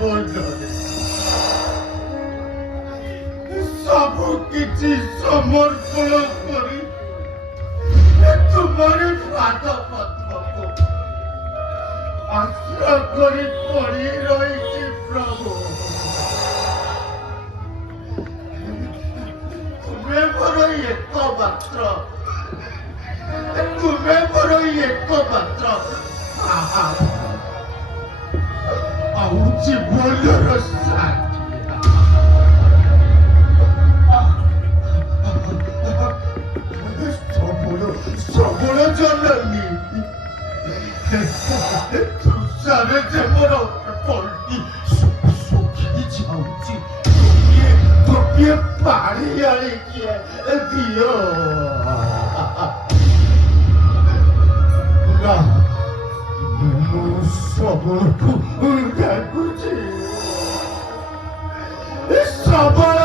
ଜୀବନରେ ସବୁ କିଛି ସମର୍ପଣ କରି ତୁମରି ପାଦ ପଦ୍ମକୁ ଆଶ୍ରୟ କରି ପଡ଼ି ରହିଛି ପ୍ରଭୁ। ତୁମେ ମୋର ଏକମାତ୍ର, ତୁମେ ମୋର ଏକମାତ୍ର ଆଉ ଜୀବନର ସାଥୀ। ସବୁଳ ଜନନୀ ତୁଷାର ଯେ ମୋର ପଲ୍ଲୀ ଶୁଖି ଯାଉଛି, ଗୋଟିଏ ପାଣି ଆଣିକି ଦିଅ। ନା, ମୁଁ ସବୁଠୁ ଡାକୁଛି ସବଳ।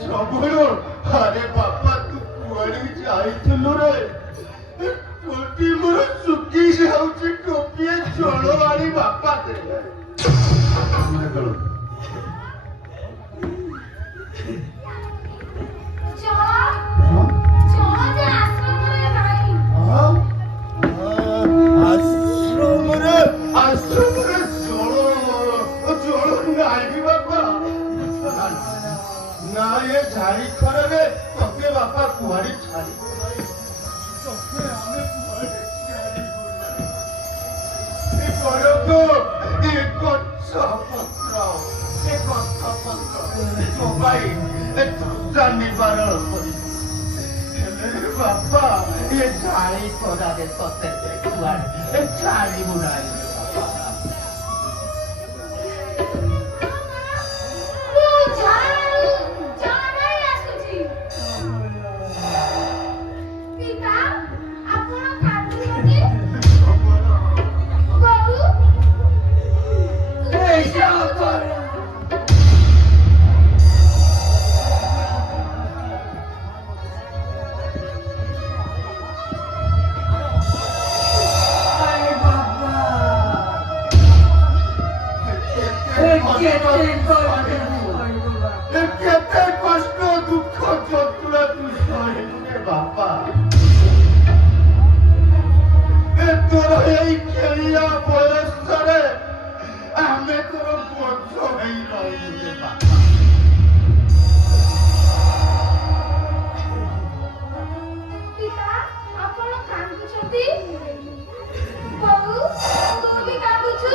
ସବୁରୁ ଆରେ ବାପା ତୁ କୁଆଡେ ଯାଇଥିଲୁ ରେ ଟୋପି ମୋର ଶୁଖି ଯାଉଛି ଟୋପିଏ ଚଳ ଆଣି ବାପା ଦେ ଆଶ୍ରମରେ ଜଳ ନାହିଁ ବାପା ନା ଏ ଝାଡ଼ି ଖରାରେ ତତେ ବାପା କୁଆଡେ ଛାଡ଼ିବ ନାହିଁ ତତେ ଆମେ କୁଆଡେ ଛାଡ଼ିବୁ ନାହିଁ ଏ ଘରକୁ ଏ ଗଛ ପତ୍ର ଏ ଗଛ ପତ୍ର ଚୋବାଇ ଏ ତୃଷା ନିବାରଣ କରିବୁ ହେଲେ ବାପା ଏ ଝାଡ଼ି ଖରାରେ ତତେ କୁଆଡେ ଛାଡ଼ିବୁ ନାହିଁ କେତେ କଷ୍ଟ ଦୁଃଖ ଯନ୍ତ୍ରଣା ତୁ ସହିଲୁ ବାପା ତୋର ଏଇ ଖେଳିଆ ବୟସରେ ଆମେ ତୋର ବୋଝ ହେଇ ରହିଲୁ ବାପା ପିତା ଆପଣ କାନ୍ଦୁଛନ୍ତି ବୋଉ ତୁ ବି କାନ୍ଦୁଛୁ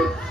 ଯାଇଛି